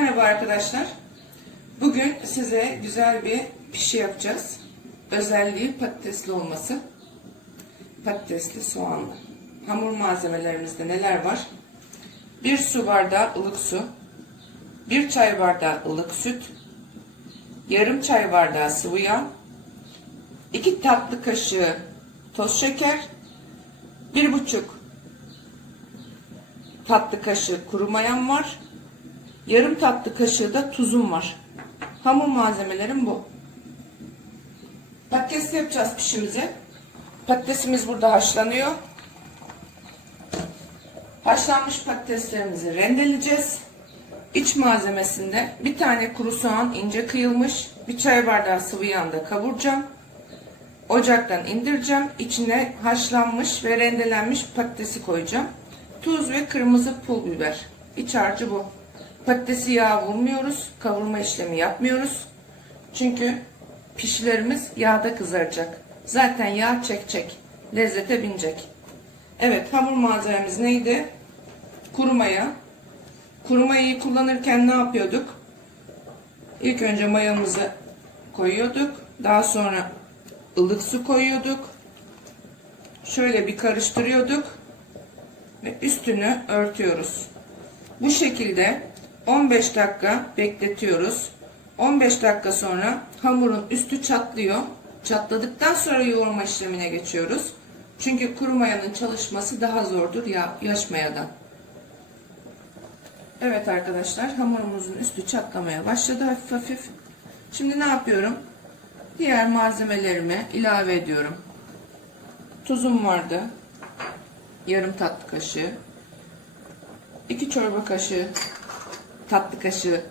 Merhaba arkadaşlar. Bugün size güzel bir pişi yapacağız. Özelliği patatesli olması. Patatesli soğanlı. Hamur malzemelerimizde neler var? 1 su bardağı ılık su. 1 çay bardağı ılık süt. Yarım çay bardağı sıvı yağ. 2 tatlı kaşığı toz şeker. 1,5 tatlı kaşığı kuru mayam var. Yarım tatlı kaşığı da tuzum var. Hamur malzemelerim bu. Patates yapacağız pişimizi. Patatesimiz burada haşlanıyor. Haşlanmış patateslerimizi rendeleyeceğiz. İç malzemesinde bir tane kuru soğan ince kıyılmış, bir çay bardağı sıvı yağda kavuracağım. Ocaktan indireceğim. İçine haşlanmış ve rendelenmiş patatesi koyacağım. Tuz ve kırmızı pul biber. İç harcı bu. Patatesi yağa vurmuyoruz. Kavurma işlemi yapmıyoruz. Çünkü pişilerimiz yağda kızaracak. Zaten yağ çekecek. Lezzete binecek. Evet hamur malzememiz neydi? Kuru maya. Kuru mayayı kullanırken ne yapıyorduk? İlk önce mayamızı koyuyorduk. Daha sonra ılık su koyuyorduk. Şöyle bir karıştırıyorduk ve üstünü örtüyoruz. Bu şekilde 15 dakika bekletiyoruz. 15 dakika sonra hamurun üstü çatlıyor. Çatladıktan sonra yoğurma işlemine geçiyoruz. Çünkü kuru mayanın çalışması daha zordur ya yaş mayadan. Evet arkadaşlar hamurumuzun üstü çatlamaya başladı hafif hafif. Şimdi ne yapıyorum? Diğer malzemelerimi ilave ediyorum. Tuzum vardı. Yarım tatlı kaşığı. 2 çorba kaşığı tatlı kaşığı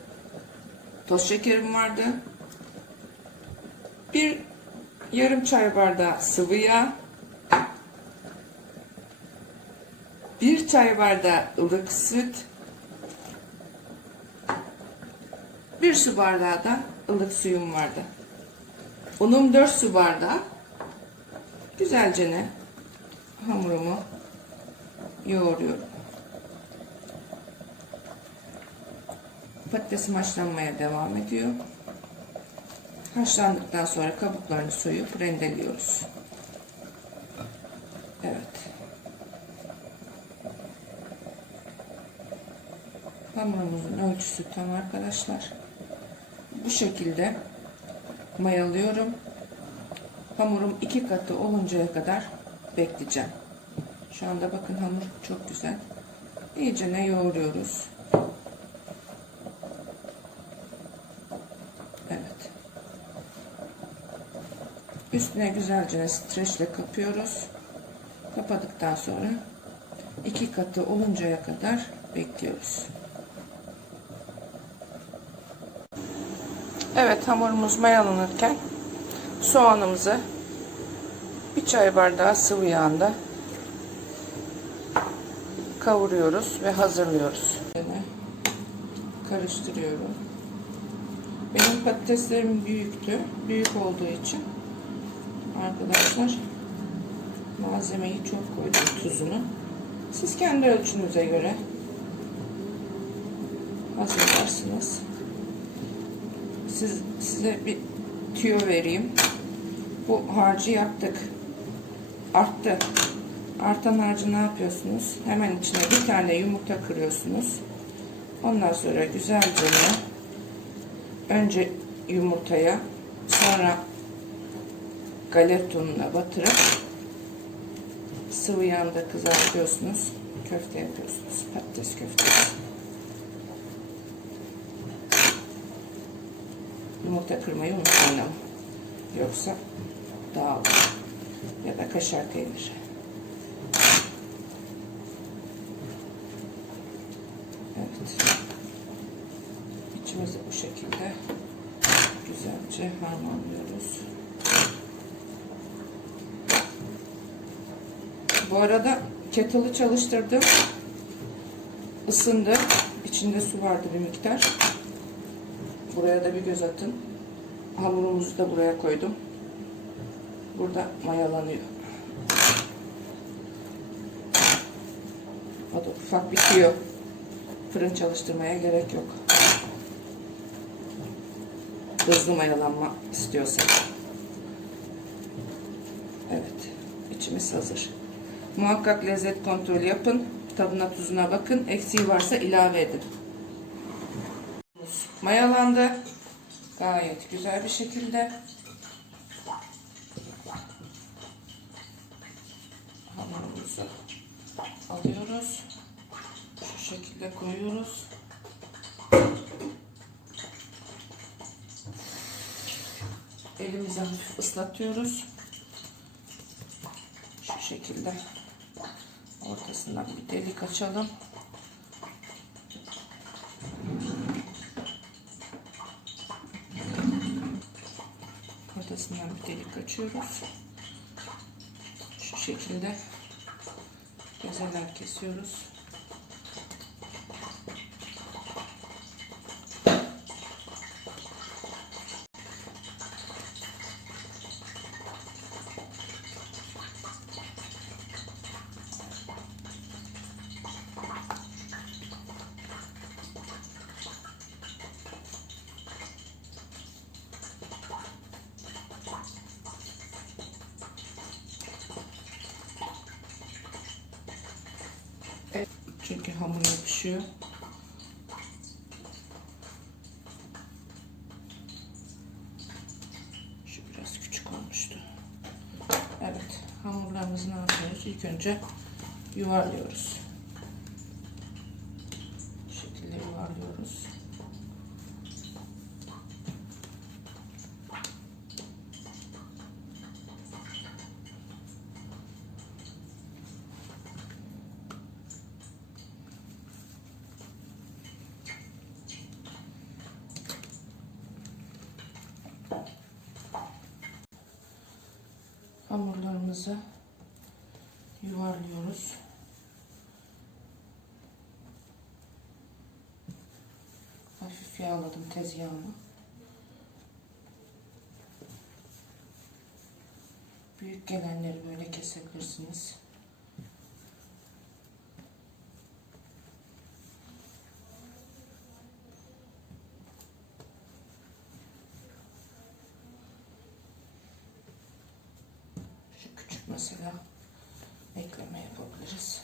toz şekerim vardı. Bir yarım çay bardağı sıvı yağ. Bir çay bardağı ılık süt. Bir su bardağı da ılık suyum vardı. Unum 4 su bardağı. Güzelce ne hamurumu yoğuruyorum. Patatesim haşlanmaya devam ediyor. Haşlandıktan sonra kabuklarını soyup rendeliyoruz. Evet. Hamurumuzun ölçüsü tam arkadaşlar. Bu şekilde mayalıyorum. Hamurum iki katı oluncaya kadar bekleyeceğim. Şu anda bakın hamur çok güzel. İyice ne yoğuruyoruz. Evet. Üstüne güzelce streçle kapıyoruz. Kapadıktan sonra iki katı oluncaya kadar bekliyoruz. Evet hamurumuz mayalanırken soğanımızı bir çay bardağı sıvı yağında kavuruyoruz ve hazırlıyoruz. Karıştırıyorum. Benim patateslerim büyüktü. Büyük olduğu için arkadaşlar malzemeyi çok koydum tuzunu. Siz kendi ölçünüze göre hazırlarsınız. Siz, size bir tüyo vereyim. Bu harcı yaptık. Arttı. Artan harcı ne yapıyorsunuz? Hemen içine bir tane yumurta kırıyorsunuz. Ondan sonra güzelce önce yumurtaya sonra galeta batırıp sıvı yağda kızartıyorsunuz. Köfte yapıyorsunuz. Patates köftesi. Yumurta kırmayı unutmayın ama. Yoksa dağılır. Ya da kaşar peynir. Evet. İçimizi bu şekilde güzelce harmanlıyoruz. Bu arada kettle'ı çalıştırdım. Isındı. İçinde su vardı bir miktar. Buraya da bir göz atın. Hamurumuzu da buraya koydum. Burada mayalanıyor. O da ufak bitiyor. Fırın çalıştırmaya gerek yok. Hızlı mayalanma istiyorsak. Evet. içimiz hazır. Muhakkak lezzet kontrolü yapın. Tadına tuzuna bakın. Eksiği varsa ilave edin. Mayalandı. Gayet güzel bir şekilde. Hamurumuzu alıyoruz. Şu şekilde koyuyoruz. Elimizi hafif ıslatıyoruz. Şu şekilde ortasından bir delik açalım. Ortasından bir delik açıyoruz. Şu şekilde bezeler kesiyoruz. Yapışıyor. Şu biraz küçük olmuştu. Evet, hamurlarımızı ne yapıyoruz? İlk önce yuvarlıyoruz. Bu şekilde yuvarlıyoruz. Hamurlarımızı yuvarlıyoruz. Hafif yağladım tezgahımı. Büyük gelenleri böyle kesebilirsiniz. Şu küçük mesela ekleme yapabiliriz.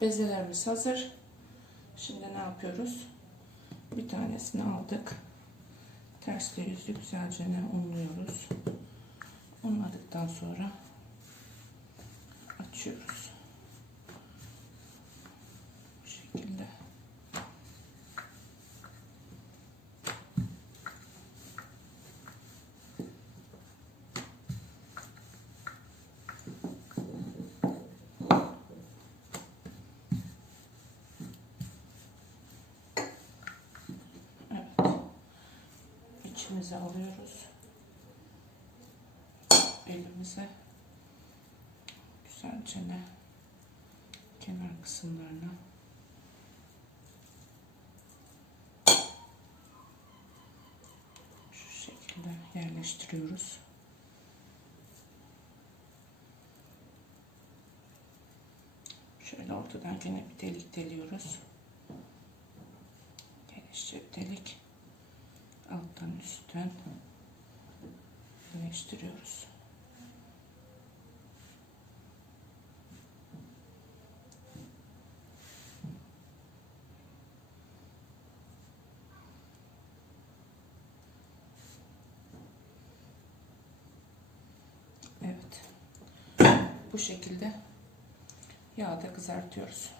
Bezelerimiz hazır. Şimdi ne yapıyoruz? Bir tanesini aldık. Tersli yüzlü güzelce ne unluyoruz. Unladıktan sonra açıyoruz. Bu şekilde. Evet. İçimize alıyoruz. Elimize güzelce ne kenar kısımlarına şu şekilde yerleştiriyoruz. Şöyle ortadan yine bir delik deliyoruz. Genişçe bir delik alttan üstten birleştiriyoruz. Evet. Bu şekilde yağda kızartıyoruz.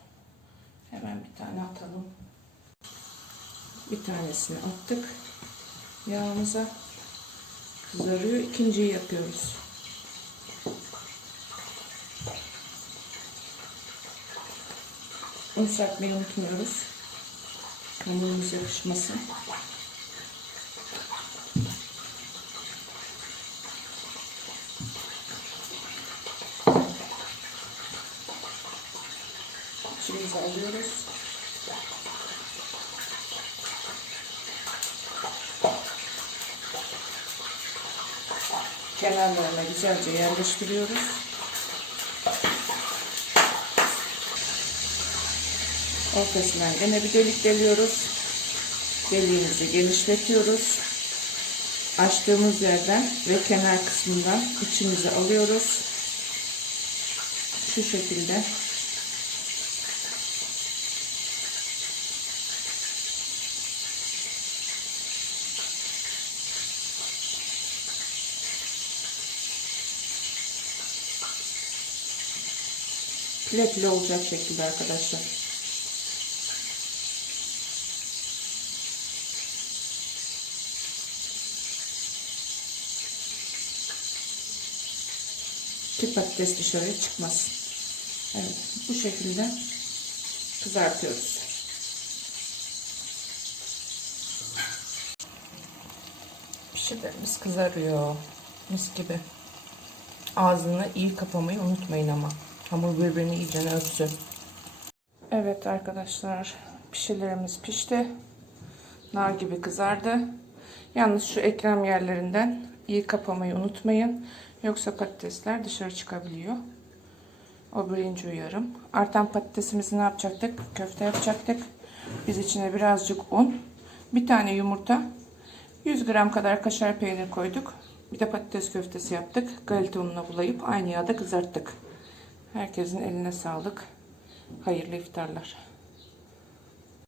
Hemen bir tane atalım. Bir tanesini attık. Yağımıza kızarıyor. İkinciyi yapıyoruz. Un serpmeyi unutmuyoruz. Hamurumuz yapışmasın. İçimize alıyoruz. Kenarlarına güzelce yerleştiriyoruz. Ortasından gene bir delik deliyoruz. Deliğimizi genişletiyoruz. Açtığımız yerden ve kenar kısmından içimize alıyoruz. Şu şekilde pile olacak şekilde arkadaşlar. Ki patates dışarıya çıkmasın. Evet bu şekilde kızartıyoruz. Pişirlerimiz kızarıyor. Mis gibi. Ağzını iyi kapamayı unutmayın ama. Hamur birbirini iyice örtsün. Evet arkadaşlar. Pişirlerimiz pişti. Nar gibi kızardı. Yalnız şu eklem yerlerinden iyi kapamayı unutmayın. Yoksa patatesler dışarı çıkabiliyor. O birinci uyarım. Artan patatesimizi ne yapacaktık? Köfte yapacaktık. Biz içine birazcık un, bir tane yumurta, 100 gram kadar kaşar peynir koyduk. Bir de patates köftesi yaptık. Galeta ununa bulayıp aynı yağda kızarttık. Herkesin eline sağlık. Hayırlı iftarlar.